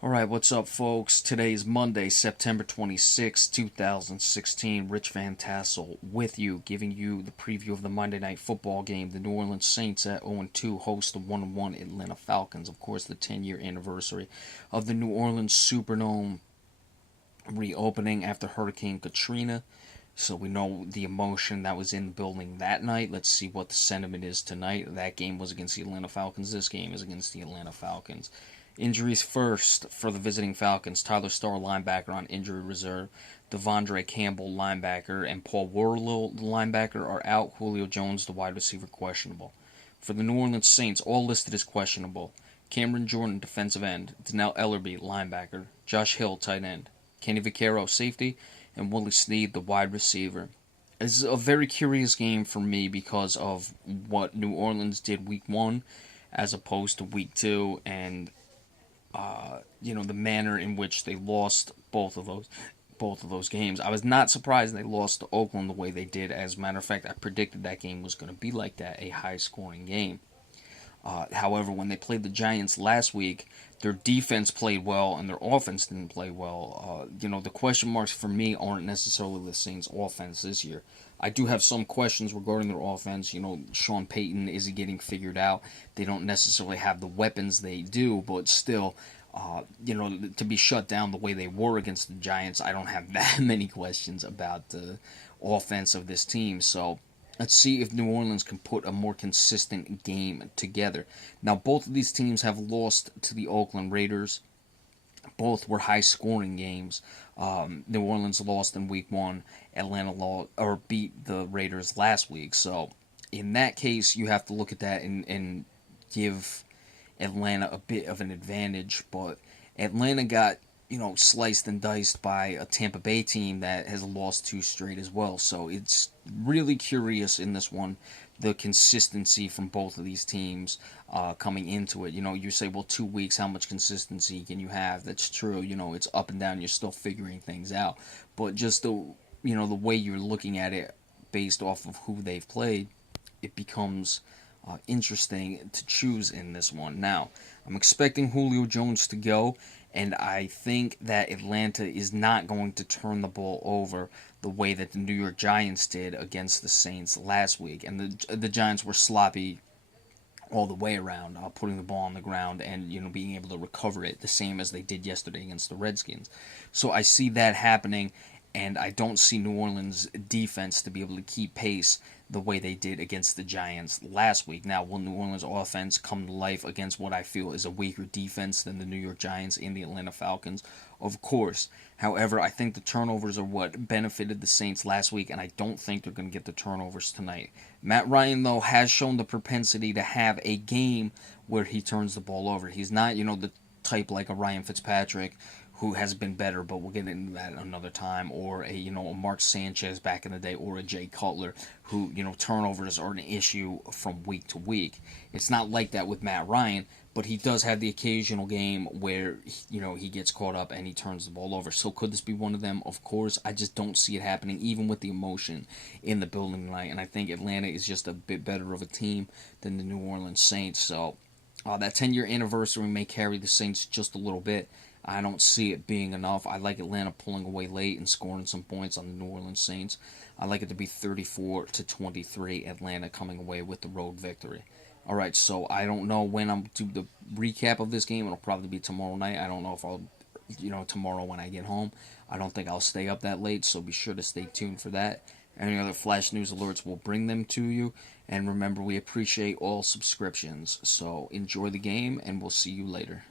Alright, what's up, folks? Today is Monday, September 26, 2016. Rich Van Tassel with you, giving you the preview of the Monday Night Football game. The New Orleans Saints at 0-2 host the 1-1 Atlanta Falcons. Of course, the 10-year anniversary of the New Orleans Superdome reopening after Hurricane Katrina. So we know the emotion that was in the building that night. Let's see what the sentiment is tonight. That game was against the Atlanta Falcons. This game is against the Atlanta Falcons. Injuries first for the visiting Falcons. Tyler Starr, linebacker, on injury reserve. Devondre Campbell, linebacker, and Paul Warlow, the linebacker, are out. Julio Jones, the wide receiver, questionable. For the New Orleans Saints, all listed as questionable. Cameron Jordan, defensive end. Donnell Ellerbe, linebacker. Josh Hill, tight end. Kenny Vaccaro, safety. And Willie Snead, the wide receiver. It's a very curious game for me because of what New Orleans did week one as opposed to week two, and the manner in which they lost both of those games. I was not surprised they lost to Oakland the way they did. As a matter of fact, I predicted that game was going to be like that, a high-scoring game. However, when they played the Giants last week, their defense played well and their offense didn't play well. The question marks for me aren't necessarily the Saints' offense this year. I do have some questions regarding their offense. Sean Payton, is he getting figured out? They don't necessarily have the weapons they do, but still, to be shut down the way they were against the Giants, I don't have that many questions about the offense of this team. So let's see if New Orleans can put a more consistent game together. Now, both of these teams have lost to the Oakland Raiders. Both were high-scoring games. New Orleans lost in Week 1. Atlanta beat the Raiders last week. So, in that case, you have to look at that and give Atlanta a bit of an advantage. But Atlanta got sliced and diced by a Tampa Bay team that has lost two straight as well. So it's really curious in this one, the consistency from both of these teams coming into it. You say, well, 2 weeks, how much consistency can you have? That's true. It's up and down. You're still figuring things out. But just the way you're looking at it based off of who they've played, it becomes interesting to choose in this one. Now, I'm expecting Julio Jones to go, and I think that Atlanta is not going to turn the ball over the way that the New York Giants did against the Saints last week. And the Giants were sloppy all the way around, putting the ball on the ground and being able to recover it the same as they did yesterday against the Redskins. So I see that happening, and I don't see New Orleans' defense to be able to keep pace the way they did against the Giants last week. Now, will New Orleans' offense come to life against what I feel is a weaker defense than the New York Giants and the Atlanta Falcons? Of course. However, I think the turnovers are what benefited the Saints last week, and I don't think they're going to get the turnovers tonight. Matt Ryan, though, has shown the propensity to have a game where he turns the ball over. He's not, the type like a Ryan Fitzpatrick who has been better, but we'll get into that another time, or a Mark Sanchez back in the day, or a Jay Cutler, who turnovers are an issue from week to week. It's not like that with Matt Ryan, but he does have the occasional game where he gets caught up and he turns the ball over. So could this be one of them? Of course. I just don't see it happening, even with the emotion in the building tonight. And I think Atlanta is just a bit better of a team than the New Orleans Saints. So that 10-year anniversary may carry the Saints just a little bit. I don't see it being enough. I like Atlanta pulling away late and scoring some points on the New Orleans Saints. I like it to be 34-23, Atlanta coming away with the road victory. All right, so I don't know when I'm do the recap of this game. It'll probably be tomorrow night. I don't know if I'll, tomorrow when I get home. I don't think I'll stay up that late, so be sure to stay tuned for that. Any other flash news alerts, we'll bring them to you. And remember, we appreciate all subscriptions. So enjoy the game, and we'll see you later.